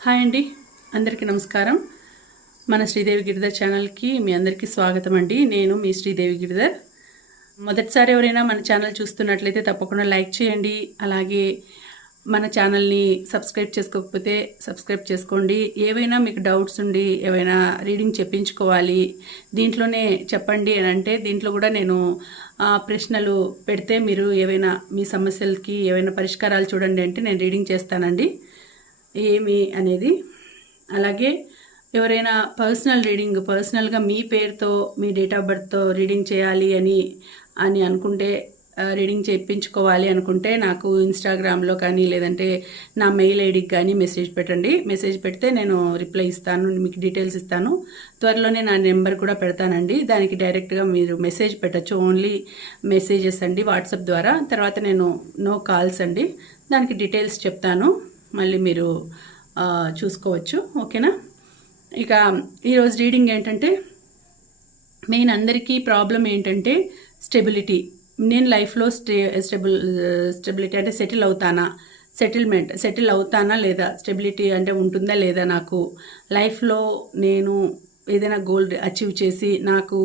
Hi అండి. అందరికీ నమస్కారం. మన శ్రీదేవి గిరిధర్ ఛానల్కి మీ అందరికీ స్వాగతం అండి. నేను మీ శ్రీదేవి గిరిధర్. మొదటిసారి ఎవరైనా మన ఛానల్ చూస్తున్నట్లయితే తప్పకుండా లైక్ చేయండి. అలాగే మన ఛానల్ని సబ్స్క్రైబ్ చేసుకోకపోతే సబ్స్క్రైబ్ చేసుకోండి. ఏవైనా మీకు డౌట్స్ ఉండి ఏవైనా రీడింగ్ చెప్పించుకోవాలి దీంట్లోనే చెప్పండి అని అంటే దీంట్లో కూడా నేను ఆ, ప్రశ్నలు పెడితే మీరు ఏవైనా మీ సమస్యలకి ఏవైనా పరిష్కారాలు చూడండి అంటే నేను రీడింగ్ చేస్తానండి. ఏమి అనేది. అలాగే ఎవరైనా పర్సనల్ రీడింగ్ పర్సనల్గా మీ పేరుతో మీ డేట్ ఆఫ్ బర్త్తో రీడింగ్ చేయాలి అని అని అనుకుంటే రీడింగ్ చేయించుకోవాలి అనుకుంటే నాకు ఇన్స్టాగ్రామ్లో కానీ లేదంటే నా మెయిల్ ఐడికి కానీ మెసేజ్ పెట్టండి. మెసేజ్ పెడితే నేను రిప్లై ఇస్తాను మీకు డీటెయిల్స్ ఇస్తాను. త్వరలోనే నా నెంబర్ కూడా పెడతానండి. దానికి డైరెక్ట్గా మీరు మెసేజ్ పెట్టచ్చు. ఓన్లీ మెసేజెస్ అండి వాట్సాప్ ద్వారా. తర్వాత నేను నో కాల్స్ అండి. దానికి డీటెయిల్స్ చెప్తాను. మళ్ళీ మీరు చూసుకోవచ్చు. ఓకేనా? ఇక ఈరోజు రీడింగ్ ఏంటంటే మెయిన్ అందరికీ ప్రాబ్లం ఏంటంటే స్టెబిలిటీ. నేను లైఫ్లో స్టే స్టెబుల్ స్టెబిలిటీ అంటే సెటిల్ అవుతానా? సెటిల్మెంట్ సెటిల్ అవుతానా లేదా? స్టెబిలిటీ అంటే ఉంటుందా లేదా నాకు? లైఫ్లో నేను ఏదైనా గోల్ అచీవ్ చేసి నాకు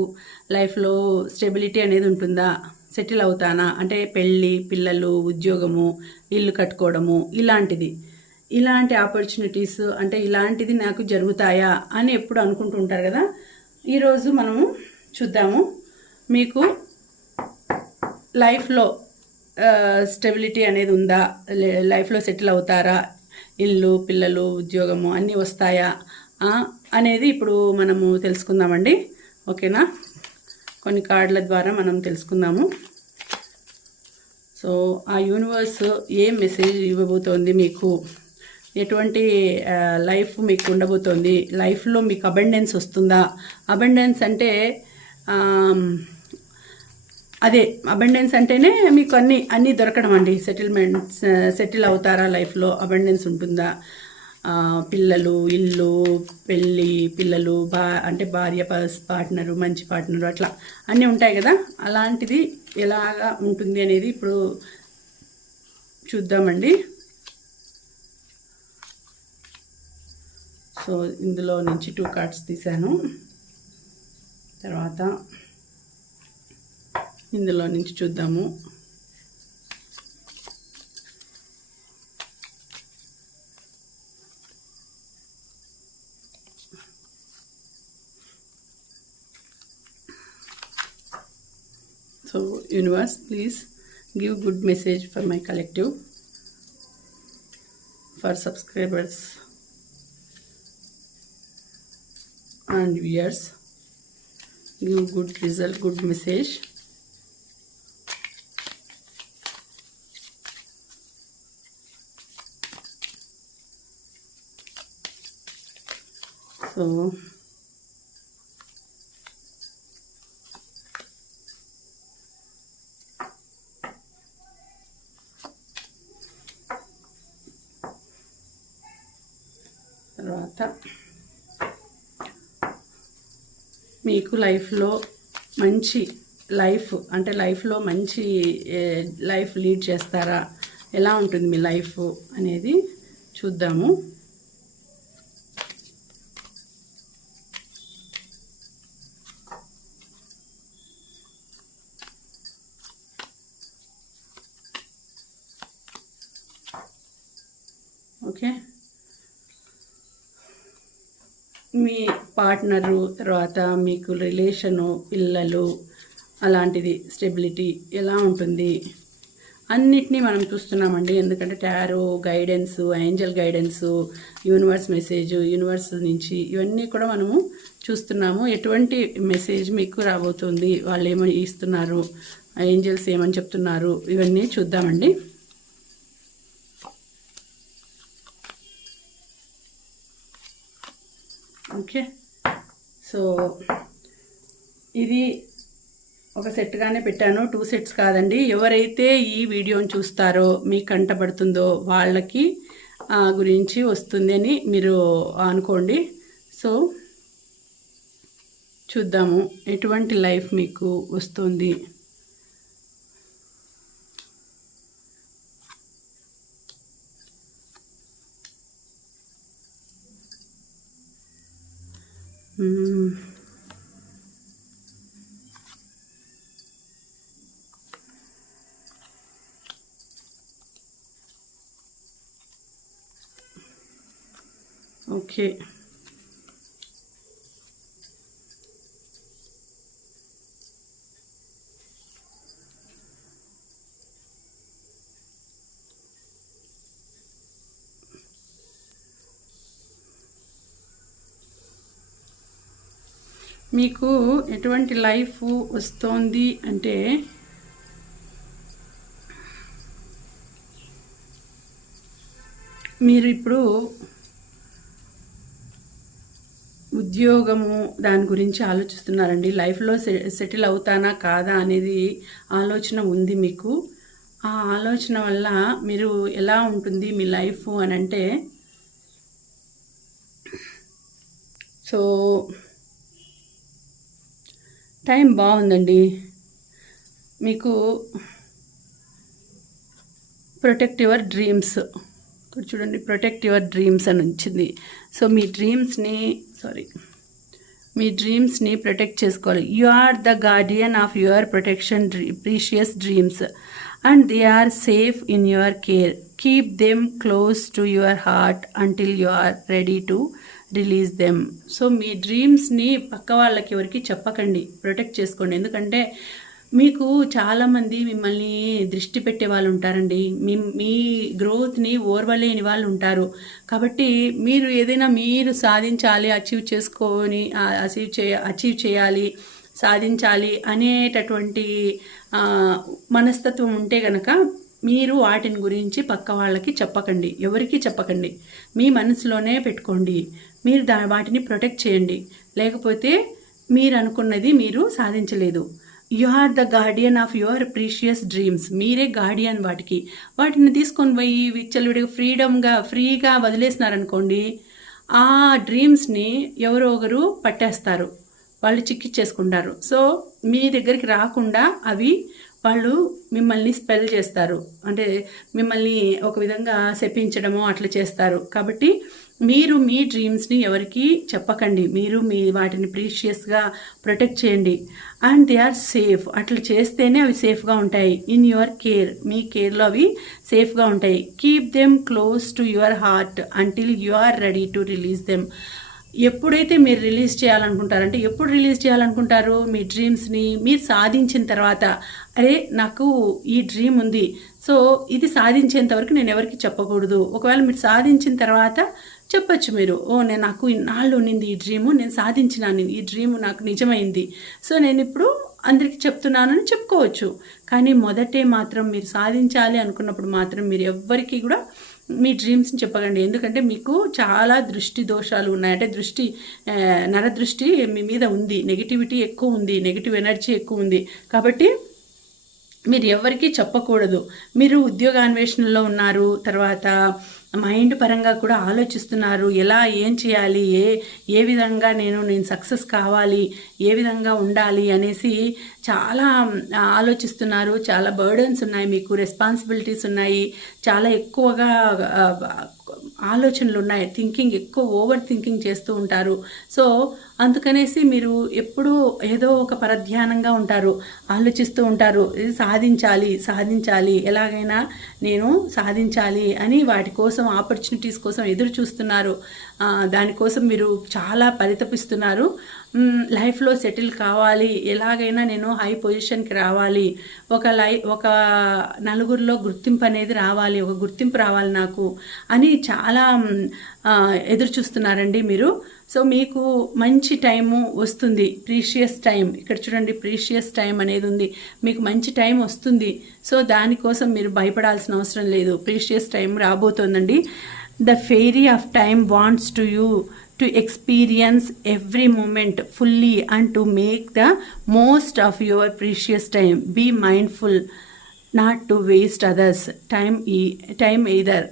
లైఫ్లో స్టెబిలిటీ అనేది ఉంటుందా? సెటిల్ అవుతానా? అంటే పెళ్ళి పిల్లలు ఉద్యోగము ఇల్లు కట్టుకోవడము ఇలాంటిది. ఇలాంటి ఆపర్చునిటీస్ అంటే ఇలాంటిది నాకు జరుగుతాయా అని ఎప్పుడు అనుకుంటుంటారు కదా? ఈరోజు మనము చూద్దాము. మీకు లైఫ్లో స్టెబిలిటీ అనేది ఉందా? లైఫ్లో సెటిల్ అవుతారా? ఇల్లు పిల్లలు ఉద్యోగము అన్నీ వస్తాయా? అనేది ఇప్పుడు మనము తెలుసుకుందామండి. ఓకేనా? కొన్ని కార్డుల ద్వారా మనం తెలుసుకుందాము. సో ఆ యూనివర్స్ ఏం మెసేజ్ ఇవ్వబోతోంది మీకు? ఎటువంటి లైఫ్ మీకు ఉండబోతోంది? లైఫ్లో మీకు అబెండెన్స్ వస్తుందా? అబెండెన్స్ అంటే అదే అబెండెన్స్ అంటేనే మీకు అన్ని అన్నీ దొరకడం అండి. సెటిల్మెంట్స్ సెటిల్ అవుతారా లైఫ్లో? అబెండెన్స్ ఉంటుందా? పిల్లలు ఇల్లు పెళ్ళి పిల్లలు బా అంటే భార్య పర్స్ పార్ట్నరు మంచి పార్ట్నరు అట్లా అన్నీ ఉంటాయి కదా? అలాంటిది ఎలాగా ఉంటుంది అనేది ఇప్పుడు చూద్దామండి. సో ఇందులో నుంచి టూ కార్డ్స్ తీశాను. తర్వాత ఇందులో నుంచి చూద్దాము. So universe please give good message for my collective for subscribers and viewers give good result good message. So మీకు లైఫ్లో మంచి లైఫ్ అంటే లైఫ్లో మంచి లైఫ్ లీడ్ చేస్తారా? ఎలా ఉంటుంది మీ లైఫ్ అనేది చూద్దాము ఓకే మీ పార్ట్నరు తర్వాత మీకు రిలేషను పిల్లలు అలాంటిది స్టెబిలిటీ ఎలా ఉంటుంది? అన్నిటినీ మనం చూస్తున్నామండి. ఎందుకంటే tarot guidance angel guidance universe message universe నుంచి ఇవన్నీ కూడా మనము చూస్తున్నాము. ఎటువంటి మెసేజ్ మీకు రాబోతుంది? వాళ్ళు ఏమని ఇస్తున్నారు ఏంజల్స్ ఏమని చెప్తున్నారు? ఇవన్నీ చూద్దామండి. ఓకే. సో ఇది ఒక సెట్గానే పెట్టాను. టూ సెట్స్ కాదండి. ఎవరైతే ఈ వీడియోని చూస్తారో మీకు కంటపడుతుందో వాళ్ళకి ఆ, గురించి వస్తుంది అని మీరు అనుకోండి. సో చూద్దాము. ఎటువంటి లైఫ్ మీకు వస్తుంది? మ్మ్. ఓకే మీకు ఎటువంటి లైఫ్ వస్తోంది అంటే మీరు ఇప్పుడు ఉద్యోగము దాని గురించి ఆలోచిస్తున్నారండి. లైఫ్లో సె సెటిల్ అవుతానా కాదా అనేది ఆలోచన ఉంది మీకు. ఆ ఆలోచన వల్ల మీరు ఎలా ఉంటుంది మీ లైఫ్ అని అంటే సో టైం బాగుందండి. మీకు ప్రొటెక్ట్ యువర్ డ్రీమ్స్. ఇక్కడ చూడండి ప్రొటెక్ట్ యువర్ డ్రీమ్స్ అని వచ్చింది. సో మీ డ్రీమ్స్ని సారీ మీ డ్రీమ్స్ని ప్రొటెక్ట్ చేసుకోవాలి. You are the guardian of your protection డ్రీ precious dreams. And they are safe in your care. Keep them close to your heart until you are ready to release them so మీ డ్రీమ్స్ని పక్క వాళ్ళకి ఎవరికి చెప్పకండి. Protect చేసుకోండి. ఎందుకంటే మీకు చాలామంది మిమ్మల్ని దృష్టి పెట్టే వాళ్ళు ఉంటారండి. మీ మీ గ్రోత్ని ఓర్వలేని వాళ్ళు ఉంటారు. కాబట్టి మీరు ఏదైనా మీరు సాధించాలి అచీవ్ చేసుకొని అచీవ్ చే అచీవ్ చేయాలి సాధించాలి అనేటటువంటి మనస్తత్వం ఉంటే గనక మీరు వాటిని గురించి పక్క వాళ్ళకి చెప్పకండి. ఎవరికీ చెప్పకండి. మీ మనసులోనే పెట్టుకోండి. మీరు దా వాటిని ప్రొటెక్ట్ చేయండి. లేకపోతే మీరు అనుకున్నది మీరు సాధించలేదు. You are the guardian of your precious dreams మీరే గార్డియన్ వాటికి. వాటిని తీసుకొని పోయి విచ్చలుడికి ఫ్రీడమ్గా ఫ్రీగా వదిలేసినారనుకోండి ఆ డ్రీమ్స్ని ఎవరో ఒకరు పట్టేస్తారు. వాళ్ళు చిక్కిచ్చేసుకుంటారు సో మీ దగ్గరికి రాకుండా అవి వాళ్ళు మిమ్మల్ని స్పెల్ చేస్తారు. అంటే మిమ్మల్ని ఒక విధంగా శపించడము అట్లా చేస్తారు. కాబట్టి మీరు మీ డ్రీమ్స్ని ఎవరికి చెప్పకండి. మీరు మీ వాటిని ప్రీషియస్గా ప్రొటెక్ట్ చేయండి. అండ్ దే ఆర్ సేఫ్ అట్లా చేస్తేనే అవి సేఫ్గా ఉంటాయి. ఇన్ యువర్ కేర్ మీ కేర్లో అవి సేఫ్గా ఉంటాయి. Keep them close to your heart until you are ready to release them ఎప్పుడైతే మీరు రిలీజ్ చేయాలనుకుంటారంటే ఎప్పుడు రిలీజ్ చేయాలనుకుంటారు మీ డ్రీమ్స్ని మీరు సాధించిన తర్వాత అరే నాకు ఈ డ్రీమ్ ఉంది. సో ఇది సాధించేంత వరకు నేను ఎవరికి చెప్పకూడదు. ఒకవేళ మీరు సాధించిన తర్వాత చెప్పొచ్చు మీరు. ఓ నేను నాకు ఇన్నాళ్ళు ఉన్నింది ఈ డ్రీము నేను సాధించినాను ఈ డ్రీము నాకు నిజమైంది. సో నేను ఇప్పుడు అందరికీ చెప్తున్నానని చెప్పుకోవచ్చు. కానీ మొదటే మాత్రం మీరు సాధించాలి అనుకున్నప్పుడు మాత్రం మీరు ఎవ్వరికీ కూడా మీ డ్రీమ్స్ని చెప్పకండి. ఎందుకంటే మీకు చాలా దృష్టి దోషాలు ఉన్నాయి. అంటే దృష్టి నరదృష్టి మీ మీద ఉంది. నెగిటివిటీ ఎక్కువ ఉంది. నెగిటివ్ ఎనర్జీ ఎక్కువ ఉంది. కాబట్టి మీరు ఎవరికీ చెప్పకూడదు. మీరు ఉద్యోగాన్వేషణలో ఉన్నారు. తర్వాత మైండ్ పరంగా కూడా ఆలోచిస్తున్నారు. ఎలా ఏం చేయాలి ఏ ఏ విధంగా నేను నేను సక్సెస్ కావాలి ఏ విధంగా ఉండాలి అనేసి చాలా ఆలోచిస్తున్నారు. చాలా బర్డన్స్ ఉన్నాయి మీకు రెస్పాన్సిబిలిటీస్ ఉన్నాయి. చాలా ఎక్కువగా ఆలోచనలు ఉన్నాయి. థింకింగ్ ఎక్కువ ఓవర్ థింకింగ్ చేస్తూ ఉంటారు. సో అందుకనేసి మీరు ఎప్పుడూ ఏదో ఒక పరధ్యానంగా ఉంటారు. ఆలోచిస్తూ ఉంటారు. ఇది సాధించాలి సాధించాలి ఎలాగైనా నేను సాధించాలి అని వాటి కోసం ఆపర్చునిటీస్ కోసం ఎదురు చూస్తున్నారు. దానికోసం మీరు చాలా పరితపిస్తున్నారు. లైఫ్లో సెటిల్ కావాలి. ఎలాగైనా నేను హై పొజిషన్కి రావాలి. ఒక లై ఒక నలుగురిలో గుర్తింపు అనేది రావాలి. ఒక గుర్తింపు రావాలి నాకు అని చాలా ఎదురు చూస్తున్నారండి మీరు. సో మీకు మంచి టైము వస్తుంది. ప్రీషియస్ టైం ఇక్కడ చూడండి ప్రీషియస్ టైం అనేది ఉంది. మీకు మంచి టైం వస్తుంది. సో దానికోసం మీరు భయపడాల్సిన అవసరం లేదు. ప్రీషియస్ టైం రాబోతోందండి. The fairy of time wants to you to experience every moment fully and to make the most of your precious time. Be mindful not to waste others' time, e- time either.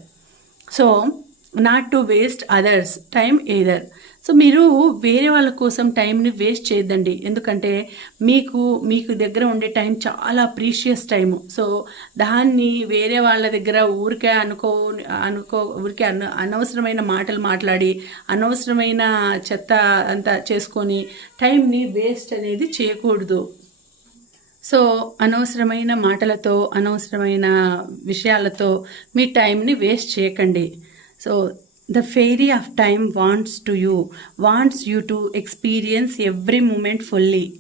So, not to waste others time either so మీరు వేరే వాళ్ళ కోసం టైంని waste చేయొద్దండి. ఎందుకంటే మీకు మీకు దగ్గర ఉండే టైం చాలా ప్రీషియస్ టైము సో దాన్ని వేరే వాళ్ళ దగ్గర ఊరికే అనుకో అనుకో ఊరికే అన అనవసరమైన మాటలు మాట్లాడి అనవసరమైన చెత్త అంతా చేసుకొని టైంని వేస్ట్ అనేది చేయకూడదు. సో అనవసరమైన మాటలతో అనవసరమైన విషయాలతో మీ టైంని వేస్ట్ చేయకండి. So the fairy of time wants to you wants you to experience every moment fully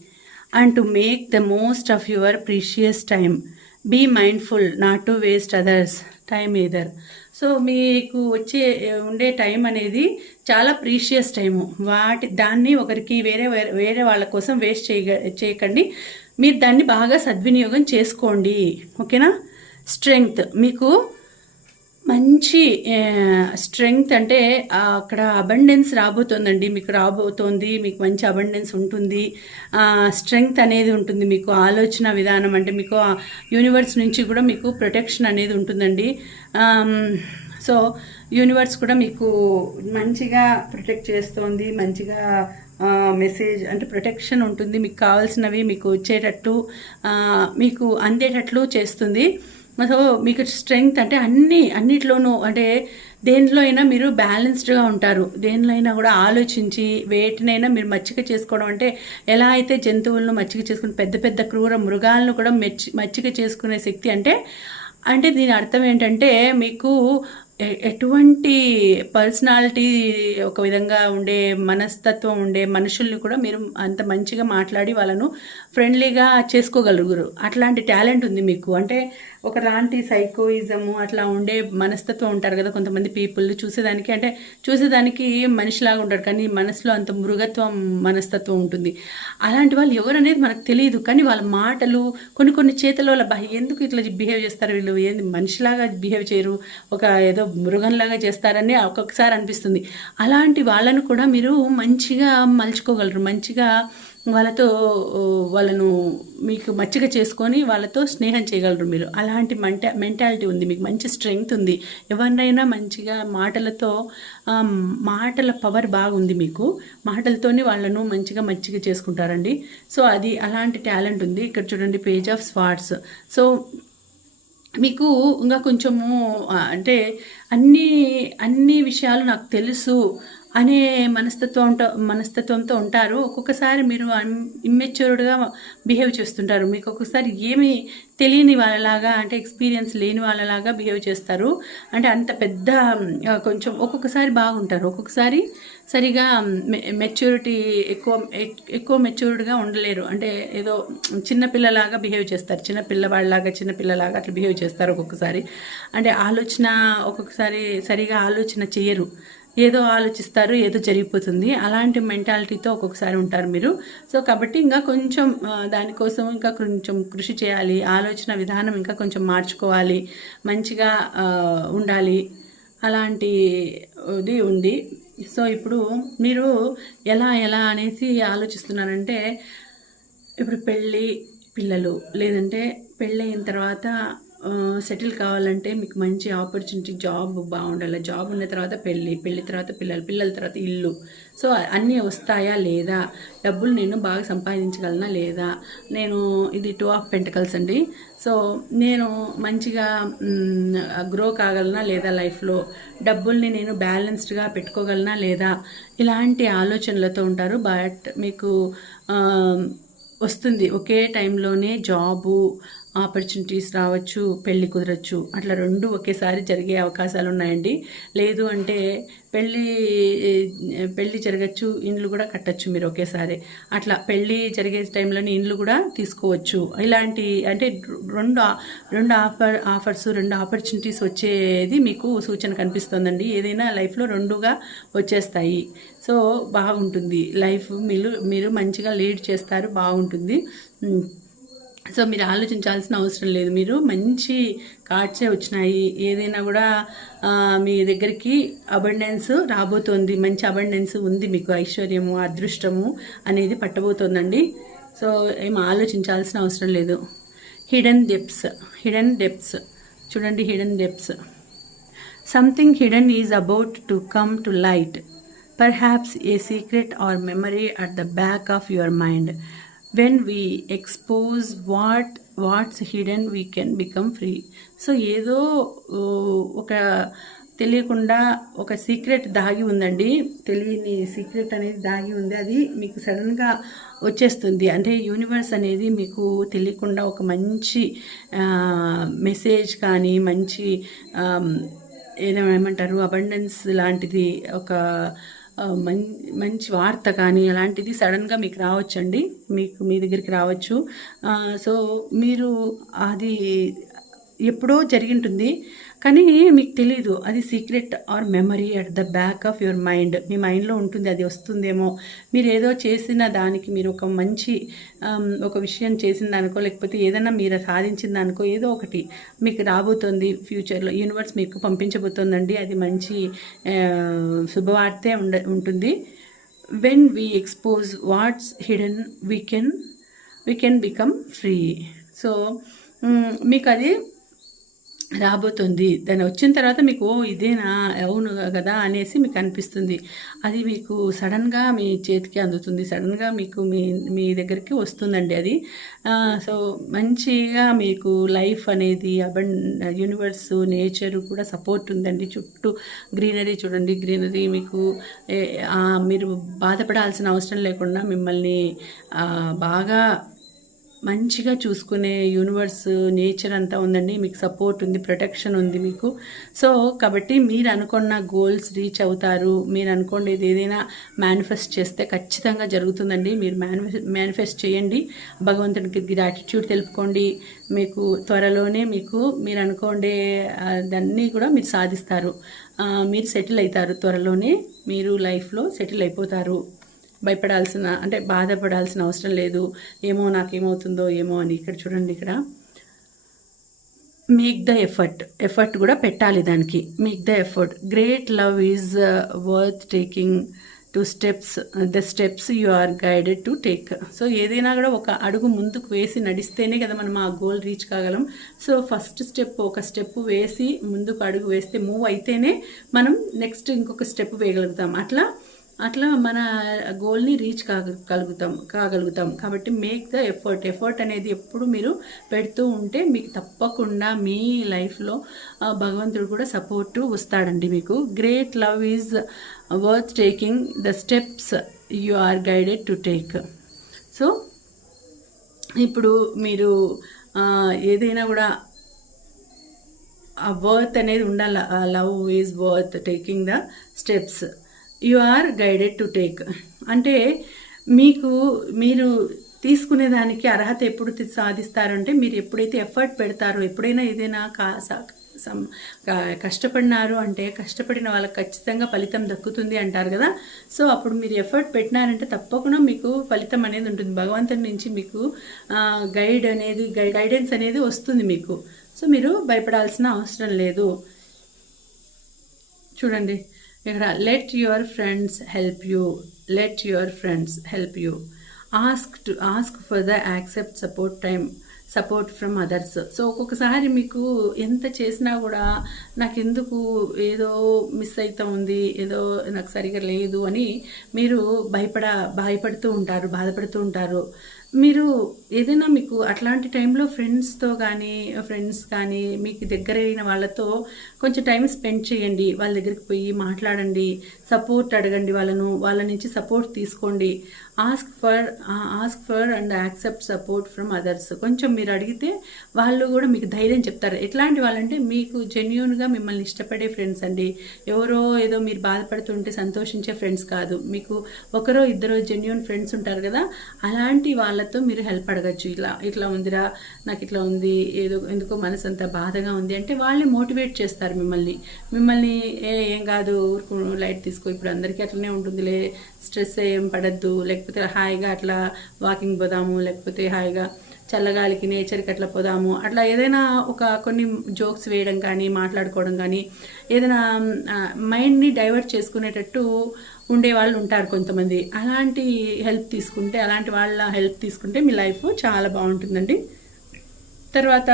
and to make the most of your precious time be mindful not to waste others time either so మీకు వచ్చే ఉండే time అనేది చాలా precious time వాటి దాన్ని ఒకరికి వేరే వేరే- వేరే వాళ్ళ కోసం వేస్ట్ చేయ చేయకండి. మీరు దాన్ని బాగా సద్వినియోగం చేసుకోండి. ఓకేనా స్ట్రెంగ్త్ మీకు మంచి స్ట్రెంగ్త్ అంటే అక్కడ అబండెన్స్ రాబోతోందండి. మీకు రాబోతోంది మీకు మంచి అబండెన్స్ ఉంటుంది. స్ట్రెంగ్త్ అనేది ఉంటుంది మీకు. ఆలోచన విధానం అంటే మీకు యూనివర్స్ నుంచి కూడా మీకు ప్రొటెక్షన్ అనేది ఉంటుందండి. సో యూనివర్స్ కూడా మీకు మంచిగా ప్రొటెక్ట్ చేస్తోంది మంచిగా మెసేజ్ అంటే ప్రొటెక్షన్ ఉంటుంది. మీకు కావాల్సినవి మీకు వచ్చేటట్టు మీకు అందేటట్లు చేస్తుంది. సో మీకు స్ట్రెంగ్త్ అంటే అన్ని అన్నిట్లోనూ అంటే దేంట్లో అయినా మీరు బ్యాలెన్స్డ్గా ఉంటారు. దేనిలో అయినా కూడా ఆలోచించి వేటినైనా మీరు మచ్చిక చేసుకోవడం అంటే ఎలా అయితే జంతువులను మచ్చిక చేసుకుని పెద్ద పెద్ద క్రూర మృగాలను కూడా మెచ్చి మచ్చిక చేసుకునే శక్తి అంటే అంటే దీని అర్థం ఏంటంటే మీకు ఎటువంటి పర్సనాలిటీ ఒక విధంగా ఉండే మనస్తత్వం ఉండే మనుషుల్ని కూడా మీరు అంత మంచిగా మాట్లాడి వాళ్ళను ఫ్రెండ్లీగా చేసుకోగలుగురు అట్లాంటి టాలెంట్ ఉంది మీకు. అంటే ఒక రాంటి సైకోయిజము అట్లా ఉండే మనస్తత్వం ఉంటారు కదా కొంతమంది పీపుల్ చూసేదానికి. అంటే చూసేదానికి మనిషిలాగా ఉంటారు కానీ మనసులో అంత మృగత్వం మనస్తత్వం ఉంటుంది. అలాంటి వాళ్ళు ఎవరు అనేది మనకు తెలియదు. కానీ వాళ్ళ మాటలు కొన్ని కొన్ని చేతుల వల్ల ఎందుకు ఇట్లా బిహేవ్ చేస్తారు వీళ్ళు? ఏంది? మనిషిలాగా బిహేవ్ చేయరు. ఒక ఏదో మృగంలాగా చేస్తారని ఒక్కొక్కసారి అనిపిస్తుంది. అలాంటి వాళ్ళను కూడా మీరు మంచిగా మలుచుకోగలరు. మంచిగా వాళ్ళతో వాళ్ళను మీకు మచ్చిక చేసుకొని వాళ్ళతో స్నేహం చేయగలరు మీరు. అలాంటి మంట మెంటాలిటీ ఉంది మీకు మంచి స్ట్రెంగ్త్ ఉంది. ఎవరినైనా మంచిగా మాటలతో మాటల పవర్ బాగుంది మీకు. మాటలతోనే వాళ్ళను మంచిగా మచ్చిక చేసుకుంటారండి. సో అది అలాంటి టాలెంట్ ఉంది. ఇక్కడ చూడండి పేజ్ ఆఫ్ స్వార్ట్స్ సో మీకు ఇంకా కొంచెము అంటే అన్ని అన్ని విషయాలు నాకు తెలుసు. అనే మనస్తత్వంతో మనస్తత్వంతో ఉంటారు. ఒక్కొక్కసారి మీరు ఇమ్మెచ్యూర్డ్గా బిహేవ్ చేస్తుంటారు. మీకు ఒక్కొక్కసారి ఏమి తెలియని వాళ్ళలాగా అంటే ఎక్స్పీరియన్స్ లేని వాళ్ళలాగా బిహేవ్ చేస్తారు. అంటే అంత పెద్ద కొంచెం ఒక్కొక్కసారి బాగుంటారు. ఒక్కొక్కసారి సరిగా మెచ్యూరిటీ ఎక్కువ ఎక్కువ మెచ్యూర్డ్గా ఉండలేరు. అంటే ఏదో చిన్నపిల్లలాగా బిహేవ్ చేస్తారు. చిన్న పిల్లవాళ్ళలాగా చిన్నపిల్లలాగా అట్లా బిహేవ్ చేస్తారు ఒక్కొక్కసారి. అంటే ఆలోచన ఒక్కొక్కసారి సరిగా ఆలోచన చేయరు. ఏదో ఆలోచిస్తారు ఏదో జరిగిపోతుంది. అలాంటి మెంటాలిటీతో ఒక్కొక్కసారి ఉంటారు మీరు. సో కాబట్టి ఇంకా కొంచెం దానికోసం ఇంకా కొంచెం కృషి చేయాలి. ఆలోచన విధానం ఇంకా కొంచెం మార్చుకోవాలి. మంచిగా ఉండాలి. అలాంటిది ఉంది. సో ఇప్పుడు మీరు ఎలా ఎలా అనేసి ఆలోచిస్తున్నారంటే ఇప్పుడు పెళ్ళి పిల్లలు లేదంటే పెళ్ళి అయిన తర్వాత సెటిల్ కావాలంటే మీకు మంచి ఆపర్చునిటీ జాబ్ బాగుండాలి. జాబ్ ఉన్న తర్వాత పెళ్ళి పెళ్ళి తర్వాత పిల్లలు పిల్లల తర్వాత ఇల్లు. సో అన్నీ వస్తాయా లేదా? డబ్బులు నేను బాగా సంపాదించగలనా లేదా? నేను ఇది టూ ఆఫ్ పెంటకల్స్ అండి. సో నేను మంచిగా గ్రో కాగలనా లేదా లైఫ్లో? డబ్బుల్ని నేను బ్యాలెన్స్డ్గా పెట్టుకోగలనా లేదా? ఇలాంటి ఆలోచనలతో ఉంటారు. బట్ మీకు వస్తుంది. ఒకే టైంలోనే జాబు ఆపర్చునిటీస్ రావచ్చు పెళ్ళి కుదరచ్చు. అట్లా రెండు ఒకేసారి జరిగే అవకాశాలు ఉన్నాయండి లేదు అంటే పెళ్ళి పెళ్ళి జరగచ్చు ఇండ్లు కూడా కట్టచ్చు మీరు ఒకేసారి. అట్లా పెళ్ళి జరిగే టైంలోనే ఇండ్లు కూడా తీసుకోవచ్చు. ఇలాంటి అంటే రెండు రెండు ఆఫర్ ఆఫర్స్ రెండు ఆపర్చునిటీస్ వచ్చేది మీకు సూచన కనిపిస్తుందండి. ఏదైనా లైఫ్లో రెండుగా వచ్చేస్తాయి. సో బాగుంటుంది. లైఫ్ మీరు మీరు మంచిగా లీడ్ చేస్తారు బాగుంటుంది. సో మీరు ఆలోచించాల్సిన అవసరం లేదు. మీరు మంచి కార్డ్సే వచ్చినాయి. ఏదైనా కూడా మీ దగ్గరికి అబండెన్స్ రాబోతోంది. మంచి అబండెన్స్ ఉంది మీకు. ఐశ్వర్యము అదృష్టము అనేది పట్టబోతోందండి. సో ఏం ఆలోచించాల్సిన అవసరం లేదు. హిడెన్ డెప్స్ హిడెన్ డెప్స్ చూడండి hidden depths something hidden is about to come to light. Perhaps a secret or memory at the back of your mind. When we expose what what's hidden we can become free so ఏదో ఒక తెలియకుండా ఒక secret దాగి ఉందండి. తెలియని secret అనేది దాగి ఉంది. అది మీకు సడన్గా వచ్చేస్తుంది. అంటే యూనివర్స్ అనేది మీకు తెలియకుండా ఒక మంచి మెసేజ్ కానీ మంచి ఏదేమంటారు ఏదో ఏమంటారు అబండెన్స్ లాంటిది ఒక మంచి వార్త కానీ అలాంటిది సడన్గా మీకు రావచ్చండి? మీకు మీ దగ్గరికి రావచ్చు. సో మీరు అది ఎప్పుడో జరిగి ఉంటుంది కానీ మీకు తెలీదు అది secret or memory at the back of your mind. మీ మైండ్లో ఉంటుంది అది వస్తుందేమో. మీరు ఏదో చేసిన దానికి మీరు ఒక మంచి ఒక విషయం చేసిన దానికో లేకపోతే ఏదైనా మీరు సాధించిన దానికో ఏదో ఒకటి మీకు రాబోతుంది ఫ్యూచర్లో. యూనివర్స్ మీకు పంపించబోతోందండి. అది మంచి శుభవార్తే ఉండ ఉంటుంది. When we expose what's hidden we can we can become free so మీకు అది రాబోతుంది. దాని వచ్చిన తర్వాత మీకు ఓ ఇదేనా? అవును కదా? అనేసి మీకు అనిపిస్తుంది. అది మీకు సడన్గా మీ చేతికి అందుతుంది. సడన్గా మీకు మీ మీ దగ్గరికి వస్తుందండి అది. సో మంచిగా మీకు లైఫ్ అనేది అబన్ యూనివర్స్ నేచర్ కూడా సపోర్ట్ ఉందండి. చుట్టూ గ్రీనరీ చూడండి. గ్రీనరీ మీకు మీరు బాధపడాల్సిన అవసరం లేకుండా మిమ్మల్ని బాగా మంచిగా చూసుకునే యూనివర్స్ నేచర్ అంతా ఉందండి. మీకు సపోర్ట్ ఉంది ప్రొటెక్షన్ ఉంది మీకు. సో కాబట్టి మీరు అనుకున్న గోల్స్ రీచ్ అవుతారు. మీరు అనుకోండి ఏదైనా మేనిఫెస్ట్ చేస్తే ఖచ్చితంగా జరుగుతుందండి. మీరు మేనిఫెస్ట్ మేనిఫెస్ట్ చేయండి. భగవంతుడికి గ్రాటిట్యూడ్ తెలుపుకోండి. మీకు త్వరలోనే మీకు మీరు అనుకోండి దాన్ని కూడా మీరు సాధిస్తారు. మీరు సెటిల్ అవుతారు త్వరలోనే. మీరు లైఫ్లో సెటిల్ అయిపోతారు. భయపడాల్సిన అంటే బాధపడాల్సిన అవసరం లేదు. ఏమో నాకేమవుతుందో ఏమో అని ఇక్కడ చూడండి ఇక్కడ. మేక్ ద ఎఫర్ట్ ఎఫర్ట్ కూడా పెట్టాలి దానికి. Make the effort great love is worth taking to steps the steps you are guided to take so ఏదైనా కూడా ఒక అడుగు ముందుకు వేసి నడిస్తేనే కదా మనం ఆ గోల్ రీచ్ కాగలం. సో ఫస్ట్ స్టెప్ ఒక స్టెప్ వేసి ముందుకు అడుగు వేస్తే మూవ్ అయితేనే మనం నెక్స్ట్ ఇంకొక స్టెప్ వేయగలుగుతాం. అట్లా అట్లా మన గోల్ని రీచ్ కాగలుగుతాం కాగలుగుతాం. కాబట్టి మేక్ ద ఎఫర్ట్ ఎఫర్ట్ అనేది ఎప్పుడు మీరు పెడుతూ ఉంటే మీకు తప్పకుండా మీ లైఫ్లో ఆ, భగవంతుడు కూడా సపోర్ట్ వస్తాడండి మీకు. Great love is worth taking the steps you are guided to take so ఇప్పుడు మీరు ఏదైనా కూడా ఆ వర్త్ అనేది ఉండాలి love is worth taking the steps you are guided to take. అంటే మీకు మీరు తీసుకునే దానికి అర్హత ఎప్పుడు సాధిస్తారంటే మీరు ఎప్పుడైతే ఎఫర్ట్ పెడతారో ఎప్పుడైనా ఏదైనా కా స- కష్టపడినారు అంటే కష్టపడిన వాళ్ళకి ఖచ్చితంగా ఫలితం దక్కుతుంది అంటారు కదా. సో అప్పుడు మీరు ఎఫర్ట్ పెట్టినారంటే తప్పకుండా మీకు ఫలితం అనేది ఉంటుంది. భగవంతుడి నుంచి మీకు గైడ్ అనేది గైడెన్స్ అనేది వస్తుంది మీకు. సో మీరు భయపడాల్సిన అవసరం లేదు. చూడండి. ఇక్కడ let your friends help you let your friends help you ask to ask for the accept support time support from others so ఒక్కొక్కసారి మీకు ఎంత చేసినా కూడా నాకు ఎందుకు ఏదో మిస్ అవుతూ ఉంది ఏదో నాకు సరిగా లేదు అని మీరు భయపడ భయపడుతూ ఉంటారు బాధపడుతూ ఉంటారు. మీరు ఏదైనా మీకు అట్లాంటి టైంలో ఫ్రెండ్స్తో కానీ ఫ్రెండ్స్ కానీ మీకు దగ్గరైన వాళ్ళతో కొంచెం టైం స్పెండ్ చేయండి. వాళ్ళ దగ్గరికి పోయి మాట్లాడండి. సపోర్ట్ అడగండి వాళ్ళను. వాళ్ళ నుంచి సపోర్ట్ తీసుకోండి. Ask for ask for and accept support from others కొంచెం మీరు అడిగితే వాళ్ళు కూడా మీకు ధైర్యం చెప్తారు. ఎట్లాంటి వాళ్ళంటే మీకు జెన్యున్గా మిమ్మల్ని ఇష్టపడే ఫ్రెండ్స్ అండి. ఎవరో ఏదో మీరు బాధపడుతుంటే సంతోషించే ఫ్రెండ్స్ కాదు. మీకు ఒకరో ఇద్దరు జెన్యున్ ఫ్రెండ్స్ ఉంటారు కదా? అలాంటి వాళ్ళ వాళ్ళతో మీరు హెల్ప్ అడగచ్చు. ఇలా ఇట్లా ఉందిరా నాకు ఇట్లా ఉంది ఏదో ఎందుకో మనసు అంత బాధగా ఉంది అంటే వాళ్ళే మోటివేట్ చేస్తారు మిమ్మల్ని. మిమ్మల్ని ఏ ఏం కాదు ఊరుకు లైట్ తీసుకో ఇప్పుడు అందరికీ అట్లనే ఉంటుందిలే స్ట్రెస్ ఏం పడద్దు లేకపోతే హాయిగా అట్లా వాకింగ్ పోదాము లేకపోతే హాయిగా చల్లగాలికి నేచర్కి అట్లా పోదాము అట్లా ఏదైనా ఒక కొన్ని జోక్స్ వేయడం కానీ మాట్లాడుకోవడం కానీ ఏదైనా మైండ్ని డైవర్ట్ చేసుకునేటట్టు ఉండే వాళ్ళు ఉంటారు కొంతమంది. అలాంటి హెల్ప్ తీసుకుంటే అలాంటి వాళ్ళ హెల్ప్ తీసుకుంటే మీ లైఫ్ చాలా బాగుంటుందండి. తర్వాత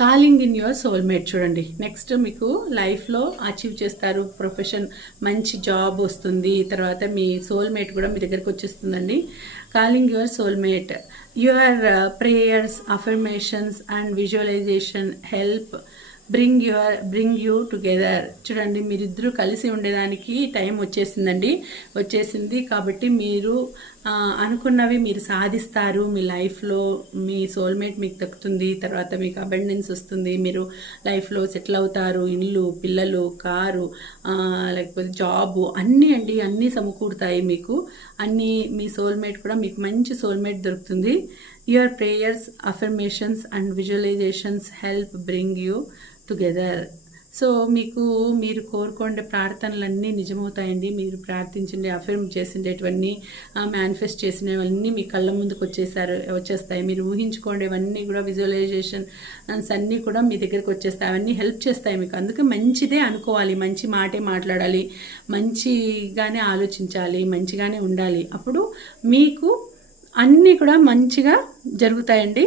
కాలింగ్ ఇన్ యువర్ సోల్మేట్ చూడండి. నెక్స్ట్ మీకు లైఫ్లో అచీవ్ చేస్తారు. ప్రొఫెషన్ మంచి జాబ్ వస్తుంది. తర్వాత మీ సోల్మేట్ కూడా మీ దగ్గరికి వచ్చేస్తుందండి. Calling your soulmate your prayers affirmations and visualisation help bring your bring you together చూడండి మీరిద్దరూ కలిసి ఉండేదానికి టైం వచ్చేసిందండి. వచ్చేసింది కాబట్టి మీరు అనుకున్నవి మీరు సాధిస్తారు. మీ లైఫ్లో మీ సోల్మేట్ మీకు దక్కుతుంది. తర్వాత మీకు అబెండెన్స్ వస్తుంది. మీరు లైఫ్లో సెటిల్ అవుతారు. ఇల్లు పిల్లలు కారు లేకపోతే జాబు అన్నీ అండి అన్నీ సమకూరుతాయి మీకు. అన్నీ మీ సోల్మేట్ కూడా మీకు మంచి సోల్మేట్ దొరుకుతుంది. Your prayers affirmations and visualisations help bring you together so మీకు మీరు కోరుకోండే ప్రార్థనలన్నీ నిజమవుతాయండి. మీరు ప్రార్థించండి అఫర్మ్ చేసిండేటివన్నీ మేనిఫెస్ట్ చేసినవన్నీ మీ కళ్ళ ముందుకు వచ్చేసారు వచ్చేస్తాయి. మీరు ఊహించుకోండి ఇవన్నీ కూడా విజువలైజేషన్ అన్నీ కూడా మీ దగ్గరికి వచ్చేస్తాయి. అవన్నీ హెల్ప్ చేస్తాయి మీకు. అందుకే మంచిదే అనుకోవాలి. మంచి మాటే మాట్లాడాలి. మంచిగానే ఆలోచించాలి. మంచిగానే ఉండాలి. అప్పుడు మీకు అన్నీ కూడా మంచిగా జరుగుతాయండి.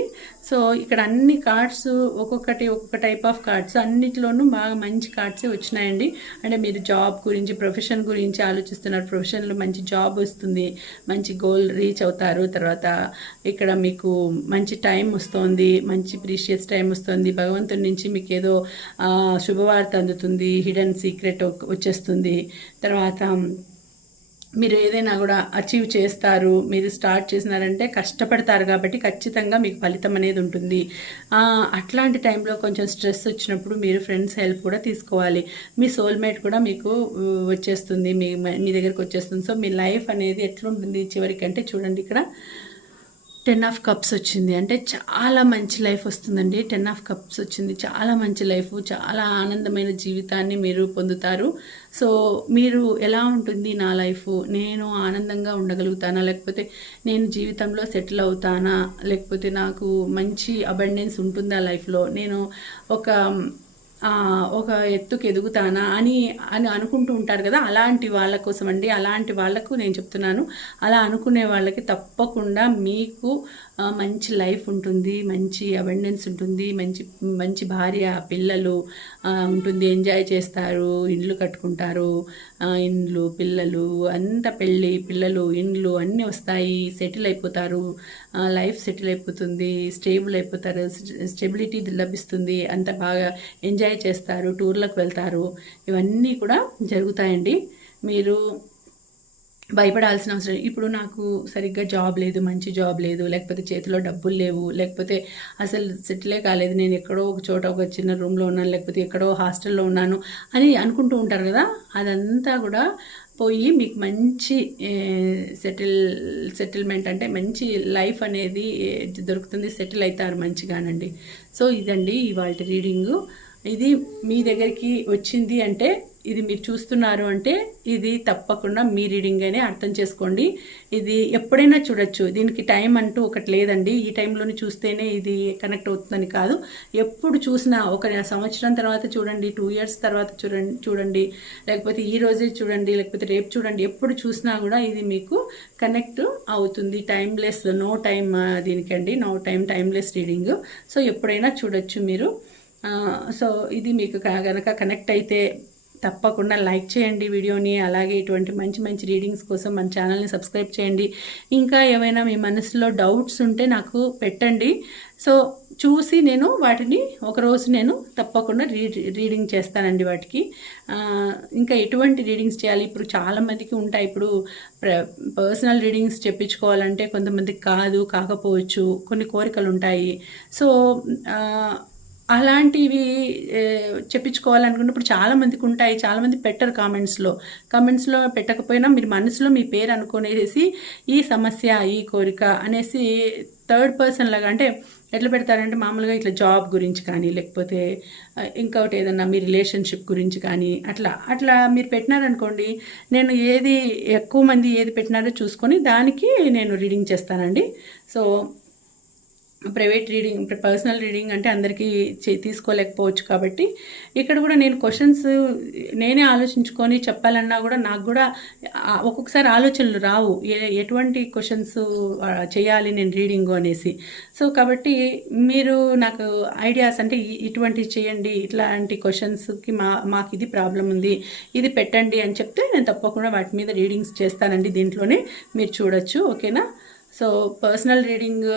సో ఇక్కడ అన్ని కార్డ్స్ ఒక్కొక్కటి ఒక్కొక్క టైప్ ఆఫ్ కార్డ్స్ అన్నిటిలోనూ బాగా మంచి కార్డ్సే వచ్చినాయండి. అంటే మీరు జాబ్ గురించి ప్రొఫెషన్ గురించి ఆలోచిస్తున్నారు. ప్రొఫెషన్లో మంచి జాబ్ వస్తుంది మంచి గోల్ రీచ్ అవుతారు. తర్వాత ఇక్కడ మీకు మంచి టైం వస్తుంది మంచి ప్రీషియస్ టైం వస్తుంది. భగవంతుడి నుంచి మీకు ఏదో శుభవార్త అందుతుంది హిడెన్ సీక్రెట్ వచ్చేస్తుంది. తర్వాత మీరు ఏదైనా కూడా అచీవ్ చేస్తారు మీరు స్టార్ట్ చేసినారంటే కష్టపడతారు కాబట్టి ఖచ్చితంగా మీకు ఫలితం అనేది ఉంటుంది. అట్లాంటి టైంలో కొంచెం స్ట్రెస్ వచ్చినప్పుడు మీరు ఫ్రెండ్స్ హెల్ప్ కూడా తీసుకోవాలి. మీ సోల్మేట్ కూడా మీకు వచ్చేస్తుంది మీ మీ దగ్గరికి వచ్చేస్తుంది. సో మీ లైఫ్ అనేది ఎట్లుంటుంది చివరికి అంటే చూడండి ఇక్కడ. టెన్ ఆఫ్ కప్స్ వచ్చింది. అంటే చాలా మంచి లైఫ్ వస్తుందండి. టెన్ ఆఫ్ కప్స్ వచ్చింది. చాలా మంచి లైఫ్ చాలా ఆనందమైన జీవితాన్ని మీరు పొందుతారు. సో మీరు ఎలా ఉంటుంది నా లైఫ్? నేను ఆనందంగా ఉండగలుగుతానా? లేకపోతే నేను జీవితంలో సెటిల్ అవుతానా? లేకపోతే నాకు మంచి అబండెన్స్ ఉంటుందా లైఫ్లో? నేను ఒక ఒక ఎత్తుకు ఎదుగుతానా అని అని అనుకుంటూ ఉంటారు కదా అలాంటి వాళ్ళ కోసం అండి అలాంటి వాళ్ళకు నేను చెప్తున్నాను. అలా అనుకునే వాళ్ళకి తప్పకుండా మీకు మంచి లైఫ్ ఉంటుంది మంచి అబెండెన్స్ ఉంటుంది మంచి మంచి భార్య పిల్లలు ఉంటుంది ఎంజాయ్ చేస్తారు ఇండ్లు కట్టుకుంటారు ఇండ్లు పిల్లలు అంత పెళ్ళి పిల్లలు ఇండ్లు అన్నీ వస్తాయి సెటిల్ అయిపోతారు లైఫ్ సెటిల్ అయిపోతుంది స్టేబుల్ అయిపోతారు స్టెబిలిటీ లభిస్తుంది అంత బాగా ఎంజాయ్ చేస్తారు టూర్లకు వెళ్తారు ఇవన్నీ కూడా జరుగుతాయండి. మీరు భయపడాల్సిన అవసరం ఇప్పుడు నాకు సరిగ్గా జాబ్ లేదు మంచి జాబ్ లేదు లేకపోతే చేతిలో డబ్బులు లేవు లేకపోతే అసలు సెటిలే కాలేదు నేను ఎక్కడో ఒక చోట ఒక చిన్న రూమ్లో ఉన్నాను లేకపోతే ఎక్కడో హాస్టల్లో ఉన్నాను అని అనుకుంటూ ఉంటారు కదా అదంతా కూడా పోయి మీకు మంచి సెటిల్ సెటిల్మెంట్ అంటే మంచి లైఫ్ అనేది దొరుకుతుంది సెటిల్ అవుతారు మంచిగానండి. సో ఇదండి ఇవాళ రీడింగు. ఇది మీ దగ్గరికి వచ్చింది అంటే ఇది మీరు చూస్తున్నారు అంటే ఇది తప్పకుండా మీ రీడింగ్ అనే అర్థం చేసుకోండి. ఇది ఎప్పుడైనా చూడొచ్చు. దీనికి టైం అంటూ ఒకటి లేదండి. ఈ టైంలోనే చూస్తేనే ఇది కనెక్ట్ అవుతుందని కాదు. ఎప్పుడు చూసినా ఒక సంవత్సరం తర్వాత చూడండి టూ ఇయర్స్ తర్వాత చూడండి చూడండి లేకపోతే ఈ రోజే చూడండి లేకపోతే రేపు చూడండి ఎప్పుడు చూసినా కూడా ఇది మీకు కనెక్ట్ అవుతుంది. Timeless no time దీనికండి. No time timeless reading so ఎప్పుడైనా చూడొచ్చు మీరు. సో ఇది మీకు కనుక కనెక్ట్ అయితే తప్పకుండా లైక్ చేయండి వీడియోని అలాగే ఇటువంటి మంచి మంచి రీడింగ్స్ కోసం మన ఛానల్ని సబ్స్క్రైబ్ చేయండి. ఇంకా ఏమైనా మీ మనసులో డౌట్స్ ఉంటే నాకు పెట్టండి. సో చూసి నేను వాటిని ఒకరోజు నేను తప్పకుండా రీడ్ రీడింగ్ చేస్తానండి వాటికి. ఇంకా ఎటువంటి రీడింగ్స్ చేయాలి? ఇప్పుడు చాలామందికి ఉంటాయి. ఇప్పుడు పర్సనల్ రీడింగ్స్ చెప్పించుకోవాలంటే కొంతమందికి కాదు కాకపోవచ్చు కొన్ని కోరికలు ఉంటాయి. సో అలాంటివి చెప్పించుకోవాలనుకుంటే ఇప్పుడు చాలామందికి ఉంటాయి. చాలామంది పెట్టరు కామెంట్స్లో. కామెంట్స్లో పెట్టకపోయినా మీరు మనసులో మీ పేరు అనుకునేసి ఈ సమస్య ఈ కోరిక అనేసి థర్డ్ పర్సన్ లాగా అంటే ఎట్లా పెడతారంటే మామూలుగా ఇట్లా జాబ్ గురించి కానీ లేకపోతే ఇంకొకటి ఏదన్నా మీ రిలేషన్షిప్ గురించి కానీ అట్లా. అట్లా మీరు పెట్టినారనుకోండి నేను ఏది ఎక్కువ మంది ఏది పెట్టినారో చూసుకొని దానికి నేను రీడింగ్ చేస్తానండి. So private reading personal reading అంటే అందరికీ చే- తీసుకోలేకపోవచ్చు కాబట్టి ఇక్కడ కూడా నేను క్వశ్చన్స్ నేనే ఆలోచించుకొని చెప్పాలన్నా కూడా నాకు కూడా ఒక్కొక్కసారి ఆలోచనలు రావు. ఏ- ఎటువంటి క్వశ్చన్స్ చేయాలి నేను రీడింగ్ అనేసి. సో కాబట్టి మీరు నాకు ఐడియాస్ అంటే ఇటువంటివి చేయండి. ఇట్లాంటి క్వశ్చన్స్కి మా మాకు ఇది ప్రాబ్లం ఉంది. ఇది పెట్టండి అని చెప్తే నేను తప్పకుండా వాటి మీద రీడింగ్స్ చేస్తానండి దీంట్లోనే. మీరు చూడొచ్చు. ఓకేనా? సో పర్సనల్ రీడింగ్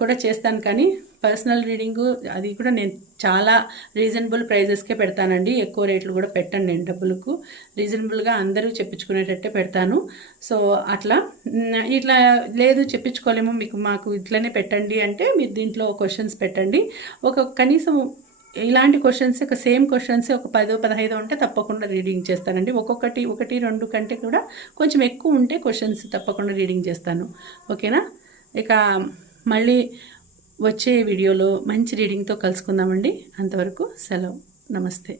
కూడా చేస్తాను కానీ పర్సనల్ రీడింగ్ అది కూడా నేను చాలా రీజనబుల్ ప్రైజెస్కే పెడతానండి. ఎక్కువ రేట్లు కూడా పెట్టండి నేను డబ్బులకు. రీజనబుల్గా అందరూ చెప్పించుకునేటట్టే పెడతాను. సో అట్లా ఇట్లా లేదు చెప్పించుకోలేము. మీకు మాకు ఇట్లనే పెట్టండి అంటే మీరు దీంట్లో క్వశ్చన్స్ పెట్టండి. ఒక కనీసం ఇలాంటి క్వశ్చన్స్ ఒక సేమ్ క్వశ్చన్స్ ఒక పదో పదహైదో ఉంటే తప్పకుండా రీడింగ్ చేస్తానండి. ఒక్కొక్కటి ఒకటి రెండు కంటే కూడా కొంచెం ఎక్కువ ఉంటే క్వశ్చన్స్ తప్పకుండా రీడింగ్ చేస్తాను. ఓకేనా ఇక మళ్ళీ వచ్చే వీడియోలో మంచి రీడింగ్తో కలుసుకుందామండి. అంతవరకు సెలవు. నమస్తే.